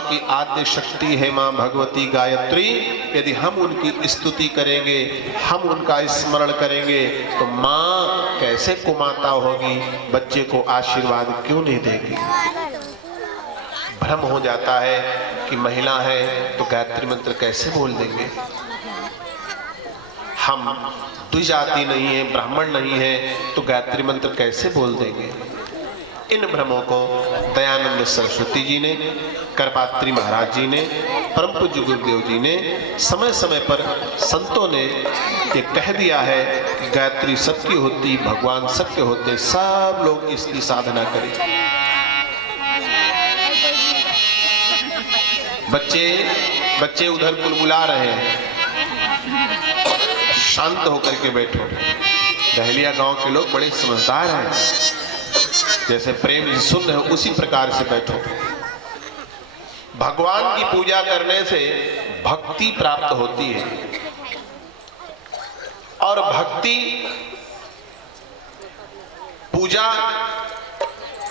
की आद्य शक्ति है मां भगवती गायत्री। यदि हम उनकी स्तुति करेंगे, हम उनका स्मरण करेंगे, तो मां कैसे कुमाता होगी, बच्चे को आशीर्वाद क्यों नहीं देगी। भ्रम हो जाता है कि महिला है तो गायत्री मंत्र कैसे बोल देंगे, हम द्विजाति नहीं है, ब्राह्मण नहीं है, तो गायत्री मंत्र कैसे बोल देंगे। इन भ्रमों को दयानंद सरस्वती जी ने, करपात्री महाराज जी ने, परम पूज्य गुरुदेव जी ने समय समय पर संतों ने ये कह दिया है कि गायत्री सत्य होती, भगवान सत्य होते, सब लोग इसकी साधना करें। बच्चे उधर बुलबुला रहे हैं, शांत होकर के बैठो। दहलिया गांव के लोग बड़े समझदार हैं, जैसे प्रेम सुन रहे हो उसी प्रकार से बैठो। भगवान की पूजा करने से भक्ति प्राप्त होती है, और भक्ति पूजा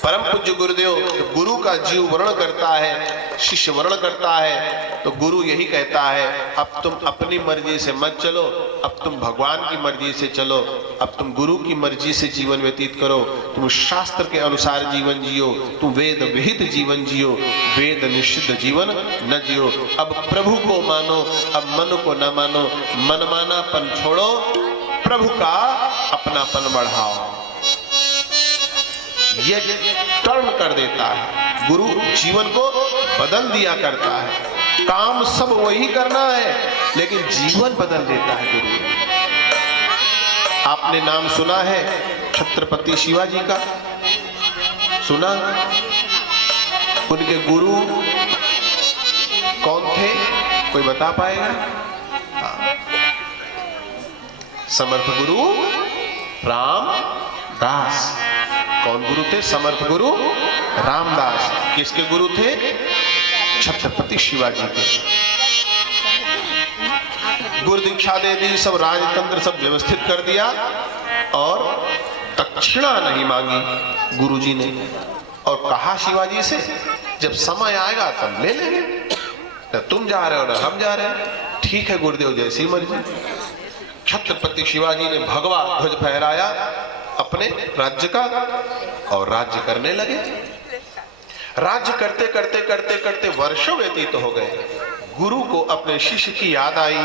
परम पूज्य गुरुदेव गुरु का जीव वर्ण करता है, शिष्य वर्ण करता है, तो गुरु यही कहता है अब तुम अपनी मर्जी से मत चलो, अब तुम भगवान की मर्जी से चलो, अब तुम गुरु की मर्जी से जीवन व्यतीत करो, तुम शास्त्र के अनुसार जीवन जियो, तुम वेद विहित जीवन जियो, वेद निषिद्ध जीवन न जियो। अब प्रभु को मानो, अब मन को न मानो, मनमानापन छोड़ो, प्रभु का अपनापन बढ़ाओ। ये टर्न कर देता है, गुरु जीवन को बदल दिया करता है। काम सब वही करना है, लेकिन जीवन बदल देता है गुरु। आपने नाम सुना है छत्रपति शिवाजी का, सुना? उनके गुरु कौन थे, कोई बता पाएगा? समर्थ गुरु रामदास। कौन गुरु थे? समर्थ गुरु रामदास। किसके गुरु थे? छत्रपति शिवाजी के। गुरु दीक्षा दे दी, सब राजतंत्र सब व्यवस्थित कर दिया, और दक्षिणा नहीं मांगी गुरुजी ने, और कहा शिवाजी से जब समय आएगा तब ले लेंगे, न तुम जा रहे हो न हम जा रहे हैं। ठीक है गुरुदेव, जैसी मर्जी। छत्रपति शिवाजी ने भगवा ध्वज फहराया अपने राज्य का, और राज्य करने लगे। राज्य करते करते करते करते वर्षों व्यतीत हो गए। गुरु को अपने शिष्य की याद आई,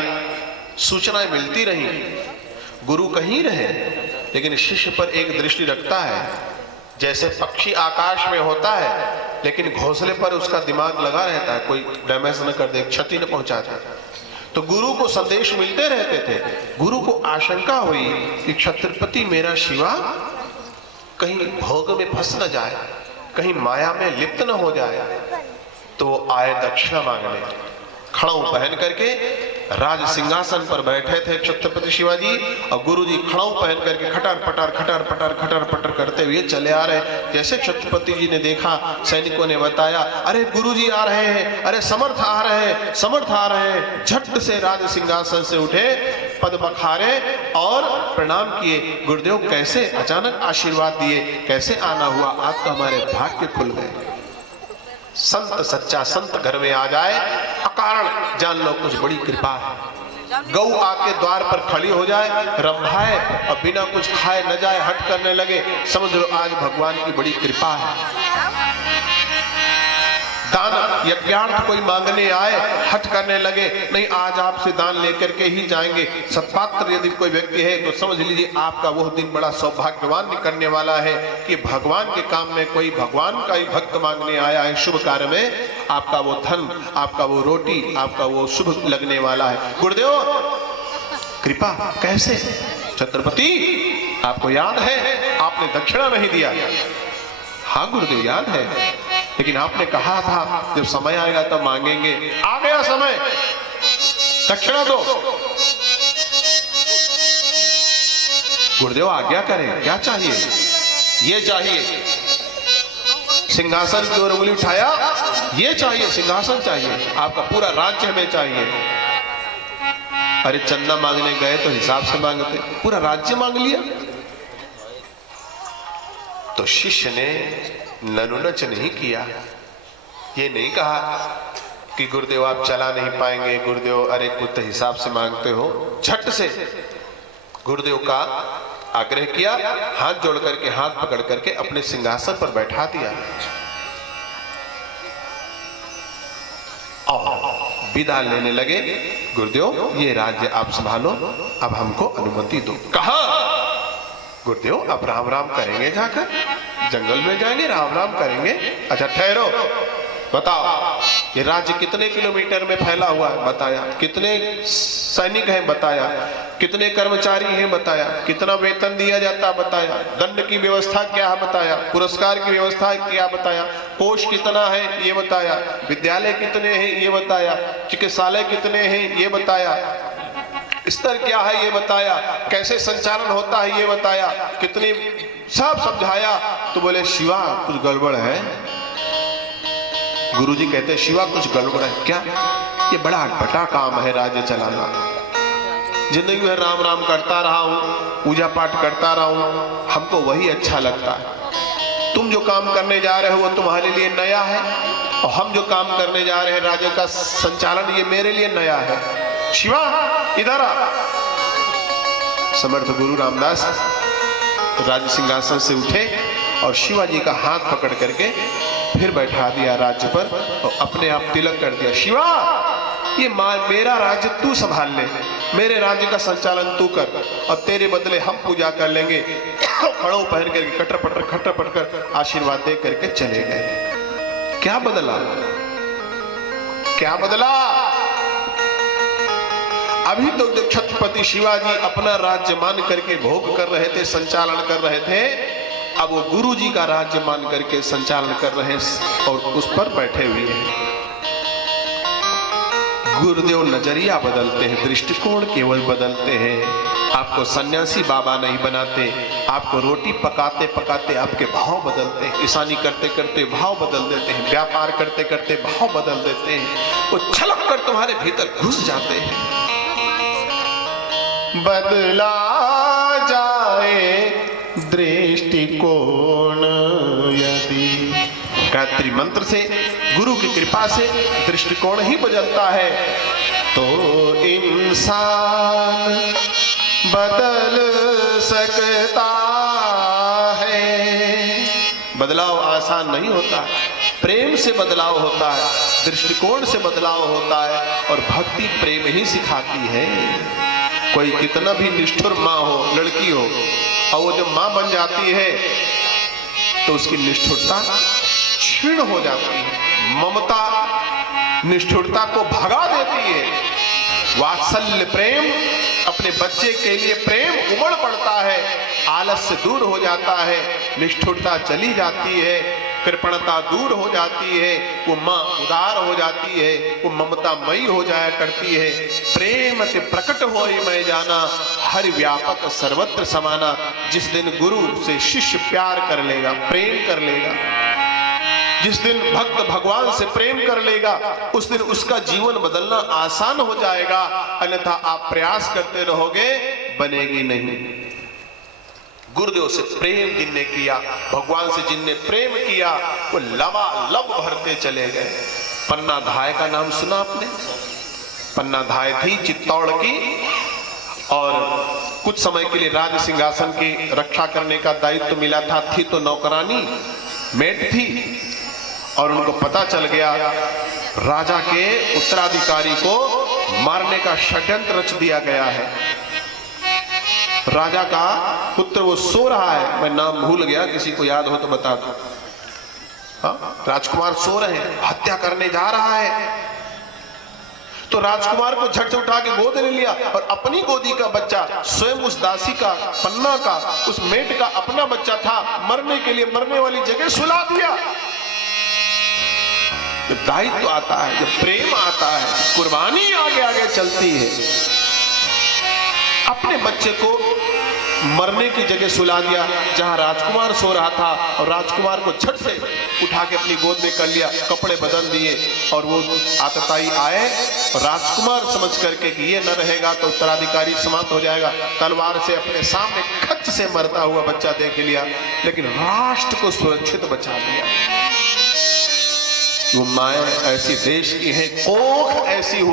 सूचनाएं मिलती रही। गुरु कहीं रहे, लेकिन शिष्य पर एक दृष्टि रखता है। जैसे पक्षी आकाश में होता है, लेकिन घोंसले पर उसका दिमाग लगा रहता है, कोई डैमेज न कर दे, क्षति न पहुंचा दे। तो गुरु को संदेश मिलते रहते थे। गुरु को आशंका हुई कि छत्रपति मेरा शिवा कहीं भोग में फंस न जाए, कहीं माया में लिप्त न हो जाए, तो वो आए दक्षिणा मांगने। खड़ाऊ पहन करके राज सिंहासन पर बैठे थे छत्रपति शिवाजी, और गुरुजी खड़ाऊ पहन करके खटर पटर करते हुए चले आ रहे। जैसे छत्रपति जी ने देखा, सैनिकों ने बताया, अरे गुरुजी आ रहे हैं, अरे समर्थ आ रहे हैं, समर्थ आ रहे हैं। झट से राज सिंहासन से उठे, पद बखारे और प्रणाम किए। गुरुदेव कैसे अचानक आशीर्वाद दिए, कैसे आना हुआ, आज तो हमारे भाग्य खुल गए। संत सच्चा संत घर में आ जाए, अकारण जान लो कुछ बड़ी कृपा है। गौ आके द्वार पर खड़ी हो जाए, रंभाए और बिना कुछ खाए न जाए, हट करने लगे, समझ लो आज भगवान की बड़ी कृपा है। दान यज्ञार्थ कोई मांगने आए, हट करने लगे, नहीं आज आपसे दान लेकर के ही जाएंगे। सत्पात्र यदि कोई व्यक्ति है तो समझ लीजिए आपका वह दिन बड़ा सौभाग्यवान निकलने वाला है कि भगवान के काम में कोई भगवान का ही भक्त मांगने आया है। शुभ कार्य में आपका वो धन, आपका वो रोटी, आपका वो शुभ लगने वाला है। गुरुदेव कृपा कैसे? छत्रपति आपको याद है आपने दक्षिणा नहीं दिया? हाँ गुरुदेव याद है, लेकिन आपने कहा था जब समय आएगा तब मांगेंगे। आ गया समय, दक्षिणा दो। गुरुदेव आज्ञा करें, क्या चाहिए? ये चाहिए। सिंहासन की ओर उंगली उठाया, ये चाहिए, सिंहासन चाहिए, आपका पूरा राज्य हमें चाहिए। अरे चंदा मांगने गए तो हिसाब से मांगते, पूरा राज्य मांग लिया। तो शिष्य ने ननुनच नहीं किया, ये नहीं कहा कि गुरुदेव आप चला नहीं पाएंगे, गुरुदेव अरे कुछ हिसाब से मांगते हो। झट से गुरुदेव का आग्रह किया, हाथ जोड़ करके, हाथ पकड़ करके अपने सिंहासन पर बैठा दिया और विदा लेने लगे। गुरुदेव ये राज्य आप संभालो, अब हमको अनुमति दो। कहा गुरुदेव आप राम राम करेंगे, जाकर जंगल में जाएंगे राम राम करेंगे। अच्छा ठहरो, बताओ ये राज्य कितने किलोमीटर में फैला हुआ है, बताया। कितने सैनिक हैं, बताया। कितने कर्मचारी हैं, बताया। कितना वेतन दिया जाता, बताया। दंड की व्यवस्था क्या है, बताया। पुरस्कार की व्यवस्था क्या, बताया। कोष कितना है, ये बताया। विद्यालय कितने हैं, ये बताया। चिकित्सालय कितने हैं, ये बताया। स्तर क्या है, ये बताया। कैसे संचालन होता है, ये बताया। कितनी, सब समझाया। तो बोले शिवा कुछ गड़बड़ है। गुरुजी कहते शिवा कुछ गड़बड़ है क्या? ये बड़ा अटपटा काम है राज्य चलाना। जिंदगी में राम राम करता रहा हूं, पूजा पाठ करता रहा हूं, हमको वही अच्छा लगता है। तुम जो काम करने जा रहे हो वो तुम्हारे लिए नया है, और हम जो काम करने जा रहे हैं राज्य का संचालन, ये मेरे लिए नया है। शिवा इधर आ। समर्थ गुरु रामदास राज सिंहासन से उठे और शिवाजी का हाथ पकड़ करके फिर बैठा दिया राज्य पर और अपने आप तिलक कर दिया। शिवा ये मेरा राज्य तू संभाल ले, मेरे राज्य का संचालन तू कर, और तेरे बदले हम पूजा कर लेंगे। खड़ो पहन करके खटर पटकर आशीर्वाद दे करके चले गए। क्या बदला, क्या बदला? अभी तो जब छत्रपति शिवाजी अपना राज्य मान करके भोग कर रहे थे, संचालन कर रहे थे, अब वो गुरु जी का राज्य मान करके संचालन कर रहे हैं और उस पर बैठे हुए हैं। गुरुदेव नजरिया बदलते हैं, दृष्टिकोण केवल बदलते हैं। आपको सन्यासी बाबा नहीं बनाते, आपको रोटी पकाते पकाते आपके भाव बदलते हैं। किसानी करते करते भाव बदल देते हैं, व्यापार करते करते भाव बदल देते हैं। वो छलक कर तुम्हारे भीतर घुस जाते हैं। बदला जाए दृष्टिकोण यदि, गायत्री मंत्र से, गुरु की कृपा से दृष्टिकोण ही बदलता है तो इंसान बदल सकता है। बदलाव आसान नहीं होता, प्रेम से बदलाव होता है, दृष्टिकोण से बदलाव होता है, और भक्ति प्रेम ही सिखाती है। कोई कितना भी निष्ठुर माँ हो, लड़की हो, और वो जब माँ बन जाती है तो उसकी निष्ठुरता क्षीण हो जाती है। ममता निष्ठुरता को भगा देती है। वात्सल्य प्रेम, अपने बच्चे के लिए प्रेम उमड़ पड़ता है, आलस्य दूर हो जाता है, निष्ठुरता चली जाती है, कृपणता दूर हो जाती है, वो माँ उदार हो जाती है, वो ममता मई हो जाया करती है। प्रेम से प्रकट होई मैं जाना, हर व्यापक सर्वत्र समाना। जिस दिन गुरु से शिष्य प्यार कर लेगा, प्रेम कर लेगा, जिस दिन भक्त भगवान से प्रेम कर लेगा, उस दिन उसका जीवन बदलना आसान हो जाएगा। अन्यथा आप प्रयास करते रहोगे, बनेगी नहीं। गुरुदेव से प्रेम जिनने किया, भगवान से जिनने प्रेम किया, वो लबालब भरते चले गए। पन्ना धाय का नाम सुना आपने? पन्ना धाय थी चित्तौड़ की, और कुछ समय के लिए राज सिंहासन की रक्षा करने का दायित्व मिला था। थी तो नौकरानी, मेट थी, और उनको पता चल गया राजा के उत्तराधिकारी को मारने का षड्यंत्र रच दिया गया है। राजा का पुत्र वो सो रहा है, मैं नाम भूल गया, किसी को याद हो तो बता दो। हाँ, राजकुमार सो रहे हैं, हत्या करने जा रहा है। तो राजकुमार को झट से उठा के गोद ले लिया, और अपनी गोदी का बच्चा स्वयं उस दासी का, पन्ना का, उस मेट का अपना बच्चा था, मरने के लिए मरने वाली जगह सुला दिया। जब दायित्व आता है, जब प्रेम आता है, कुर्बानी आगे आगे चलती है। अपने बच्चे को मरने की जगह सुला दिया जहां राजकुमार सो रहा था, और राजकुमार को झट से उठा के अपनी गोद में कर लिया, कपड़े बदल दिए, और वो आतताई आए, और राजकुमार समझ करके कि ये न रहेगा तो उत्तराधिकारी समाप्त हो जाएगा, तलवार से अपने सामने खच से मरता हुआ बच्चा देख लिया, लेकिन राष्ट्र को सुरक्षित बचा लिया। वो माए ऐसी देश की हैं, कोख ऐसी हुआ